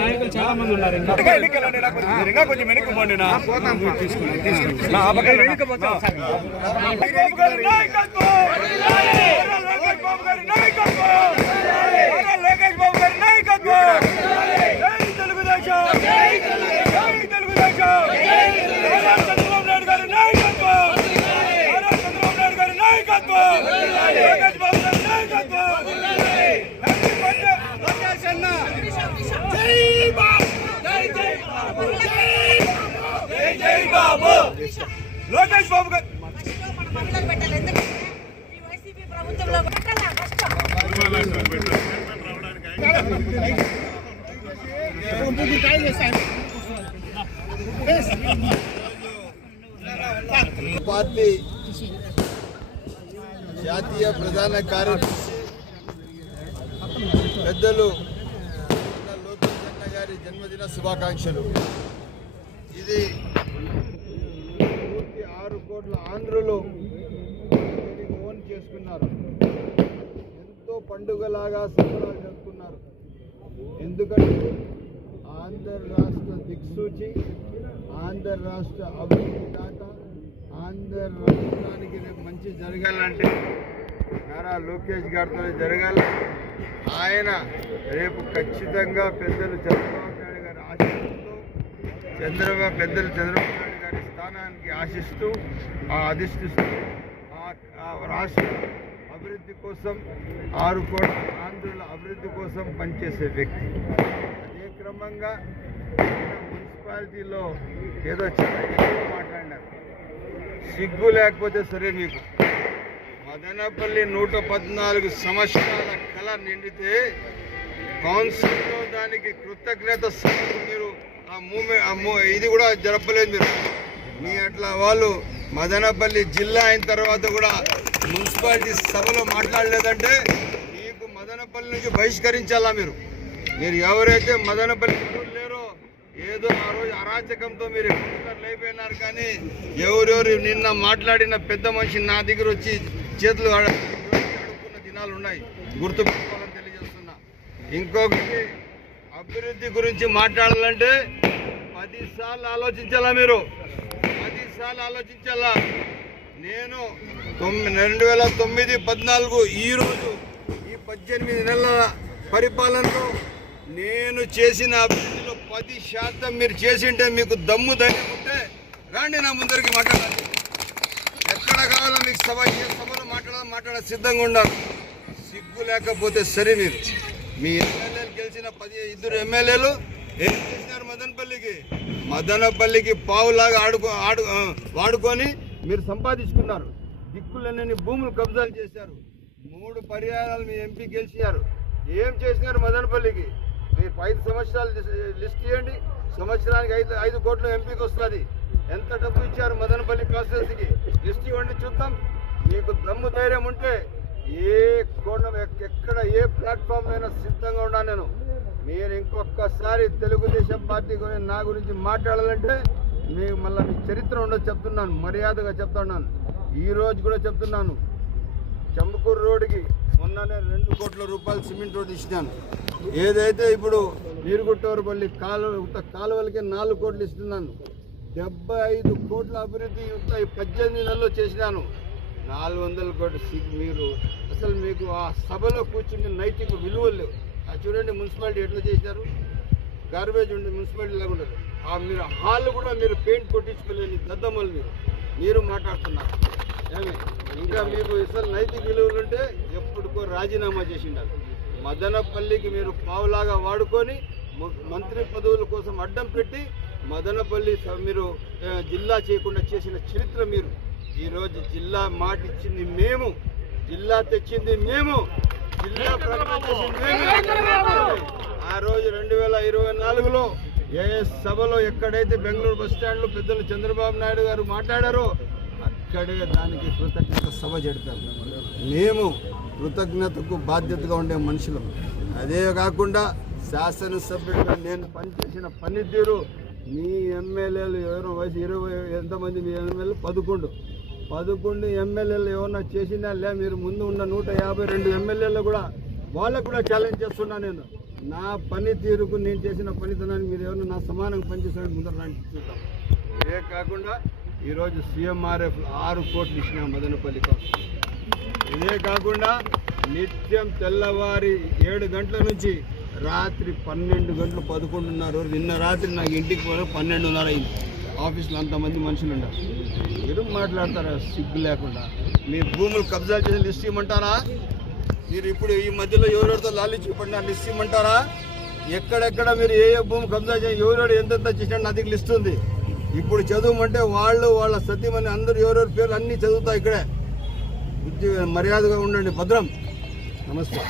నాయకులు చాలా మంది ఉన్నారు. ఇంకా కొంచెం వెనక్కి పోండి లోకేష్ బాబు గారు పార్టీ జాతీయ ప్రధాన కార్యదర్శి పెద్దలు లోకేష్ అన్న గారి జన్మదిన శుభాకాంక్షలు. ఇది 6 కోట్ల ఆంధ్రులు ఓన్ చేసుకున్నారు. ఎంతో పండుగలాగా సంబరాలు జరుపుకున్నారు. ఎందుకంటే ఆంధ్ర రాష్ట్ర దిక్సూచి, ఆంధ్ర రాష్ట్ర అభివృద్ధి దాత, ఆంధ్ర రాష్ట్రానికి రేపు మంచి జరగాలంటే నారా లోకేష్ గారితో జరగాలి. ఆయన రేపు ఖచ్చితంగా పెద్దలు చంద్రబాబు నాయుడు గారి ఆశిస్తూ చంద్రబాబు నాయుడు గారి స్థానానికి ఆశిస్తూ అధిష్టిస్తూ ఆ రాష్ట్ర అభివృద్ధి కోసం 6 కోట్ల ఆంధ్రుల అభివృద్ధి కోసం పనిచేసే వ్యక్తి. అదే క్రమంగా మున్సిపాలిటీలో ఏదో చాలా మాట్లాడినారు. సిగ్గు లేకపోతే సరే, మీకు మదనపల్లి 114 సంవత్సరాల కళ నిండితే కౌన్సిల్లో దానికి కృతజ్ఞత మీరు ఇది కూడా జరపలేదు. మీ అట్లా వాళ్ళు మదనపల్లి జిల్లా అయిన తర్వాత కూడా మున్సిపాలిటీ సభలో మాట్లాడలేదంటే మీకు మదనపల్లి నుంచి బహిష్కరించాలా. మీరు ఎవరైతే మదనపల్లి లేరో ఏదో ఆ రోజు అరాచకంతో మీరు కౌన్సిలర్లు అయిపోయినారు. కానీ ఎవరెవరు నిన్న మాట్లాడిన పెద్ద మనిషి నా దగ్గర వచ్చి చేతులు అడుక్కున్న దినాలు ఉన్నాయి, గుర్తుపెట్టుకోవాలని తెలియజేస్తున్నా. ఇంకొకటి, అభివృద్ధి గురించి మాట్లాడాలంటే 10 సార్లు ఆలోచించాలా. 10 సార్లు ఆలోచించాలా. నేను 2009-14 ఈరోజు ఈ 18 నెలల పరిపాలనలో నేను చేసిన అభివృద్ధిలో 10% మీరు చేసింటే మీకు దమ్ము ధైర్యం ఉంటే రాండి నా ముందరికి మాట్లాడాలి. ఎక్కడ కావాలో మీకు సభ, ఏ సభలో మాట్లాడ సిద్ధంగా ఉండాలి. సిగ్గు లేకపోతే సరే, మీ ఎమ్మెల్యేలు గెలిచిన 2 ఎమ్మెల్యేలు ఏం చేసినారు? మదనపల్లికి పావులాగా వాడుకొని మీరు సంపాదించుకున్నారు. దిక్కులన్నీ భూములు కబ్జాలు చేశారు. 3 పర్యాయాలు మీ ఎంపీ గెలిచినారు. ఏం చేసినారు మదనపల్లికి? మీరు 5 సంవత్సరాలు లిస్ట్ ఇవ్వండి. సంవత్సరానికి 5 కోట్ల ఎంపీకి వస్తుంది. ఎంత డబ్బు ఇచ్చారు మదనపల్లి కాన్స్టిట్యున్సీకి? లిస్ట్ ఇవ్వండి చూద్దాం. మీకు దమ్ము ధైర్యం ఉంటే ఏ కోణం, ఎక్కడ, ఏ ప్లాట్ఫామ్ అయినా సిద్ధంగా ఉన్నాను మీరు ఇంకొకసారి తెలుగుదేశం పార్టీ గురించి నా గురించి మాట్లాడాలంటే మీకు మళ్ళీ మీ చరిత్ర ఉండదు చెప్తున్నాను. మర్యాదగా చెప్తున్నాను. ఈరోజు కూడా చెప్తున్నాను. చంబకూరు రోడ్డుకి మొన్ననే 2 కోట్ల రూపాయలు సిమెంట్ రోడ్డు ఇచ్చినాను. ఏదైతే ఇప్పుడు నీరుగుట్టవరపల్లి కాలువలకి 4 కోట్లు ఇస్తున్నాను. 75 కోట్ల అభివృద్ధి 18 నెలల్లో చేసినాను. 400 కోట్లు. మీరు అసలు మీకు ఆ సభలో కూర్చుని నైతిక విలువలు లేవు. చూడండి మున్సిపాలిటీ ఎట్లా చేసినారు. గార్బేజ్ ఉండి మున్సిపాలిటీ లేకుండా మీరు హాల్ కూడా మీరు పెయింట్ కొట్టించుకోలేని దద్దమ్మలు మీరు మాట్లాడుతున్నారు. ఇంకా మీకు అసలు నైతిక విలువలు ఉంటే ఎప్పుడుకో రాజీనామా చేసి ఉండాలి. మదనపల్లికి మీరు పావులాగా వాడుకొని మంత్రి పదవుల కోసం అడ్డం పెట్టి మదనపల్లి మీరు జిల్లా చేయకుండా చేసిన చరిత్ర మీరు. ఈరోజు జిల్లా మాట ఇచ్చింది మేము, జిల్లా తెచ్చింది మేము, జిల్లా ప్రకటించింది మేము. ఆ రోజు 2024లో ఏ సభలో ఎక్కడైతే బెంగళూరు బస్టాండ్లో పెద్దలు చంద్రబాబు నాయుడు గారు మాట్లాడారో అక్కడే దానికి కృతజ్ఞత సభ జడతారు. మేము కృతజ్ఞతకు బాధ్యతగా ఉండే మనుషులం. అదే కాకుండా శాసనసభ్యుడిగా నేను పనిచేసిన పనితీరు మీ ఎమ్మెల్యేలు ఎవరో వయసు 20 ఎంతమంది మీ ఎమ్మెల్యేలు 11 ఎమ్మెల్యేలు ఏమన్నా చేసినా లే. మీరు ముందు ఉన్న 152 ఎమ్మెల్యేలు కూడా వాళ్ళకు కూడా ఛాలెంజ్ చేస్తున్నా. నేను నా పనితీరుకు నేను చేసిన పనితనాన్ని మీరు ఎవరు నా సమానంగా పనిచేసినట్టు ముందర రండి చూద్దాం. ఇదే కాకుండా ఈరోజు CMRF 6 కోట్లు ఇచ్చిన మదనపల్లి కోసం. ఇదే కాకుండా నిత్యం తెల్లవారి 7 గంటల నుంచి రాత్రి 12 గంటలు 11:30 నిన్న రాత్రి నాకు ఇంటికి పోయి 12:30 అయింది. ఆఫీస్లో అంతమంది మనుషులు ఉన్నారు. మీరు మాట్లాడతారా సిగ్గు లేకుండా? మీ భూములు కబ్జాలు చేసి లిస్ట్ ఇవ్వమంటారా? మీరు ఇప్పుడు ఈ మధ్యలో ఎవరెవరితో లాలించి పడినా లిస్ట్ ఇవ్వమంటారా? ఎక్కడెక్కడ మీరు ఏ భూమి కబ్జా చేసి ఎవరెవరు ఎంతెంత చేసినా నా దగ్గర లిస్ట్ ఉంది. ఇప్పుడు చదువుమంటే వాళ్ళు వాళ్ళ సతీమణి అందరూ ఎవరెవరి పేర్లు అన్నీ చదువుతా ఇక్కడే. మర్యాదగా ఉండండి. భద్రం. నమస్తే.